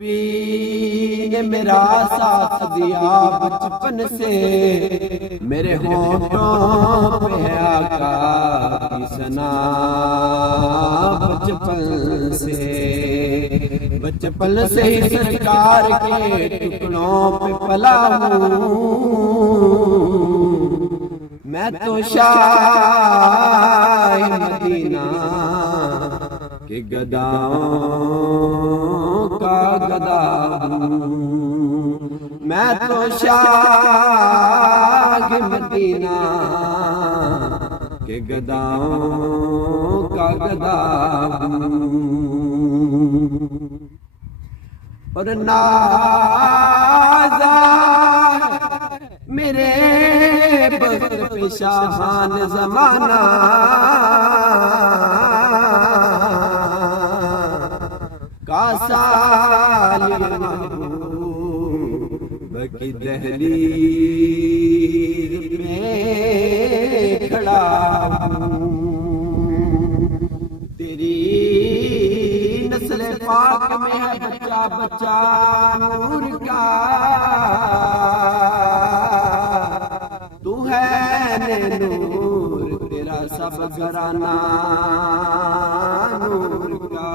نے میرا ساتھ دیا بچپن سے، میرے ہونٹوں پہ ہے آقا کی ثنا بچپن سے ہی سرکار کے ٹکڑوں پہ پلا ہوں، میں تو شاہ مدینہ کہ گداؤں کا گدا ہوں، میں تو شاہ مدینہ کہ گداؤں کا گدا ہوں، اور نازا میرے بخت پہ شاہان زمانہ، کاسالی محبوب کی دہلیز میں کھڑا ہوں، تیری نسل پاک میں ہے بچہ بچہ نور کا، تو ہے نور تیرا سب گھرانہ نور کا۔